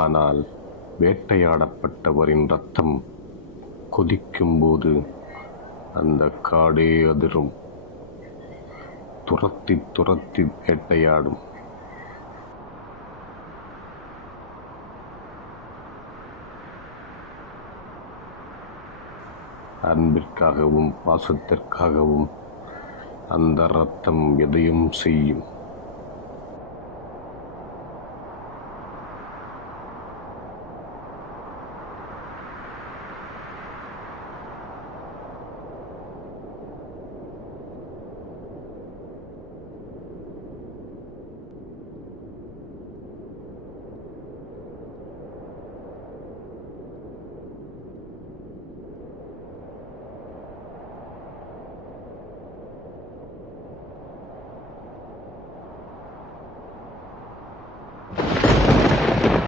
ஆனால் வேட்டையாடப்பட்டவரின் இரத்தம் கொதிக்கும்போது அந்த காடே அதிரும், துரத்தி துரத்தி வேட்டையாடும். அன்பிற்காகவும் பாசத்திற்காகவும் அந்த இரத்தம் எதையும் செய்யும்.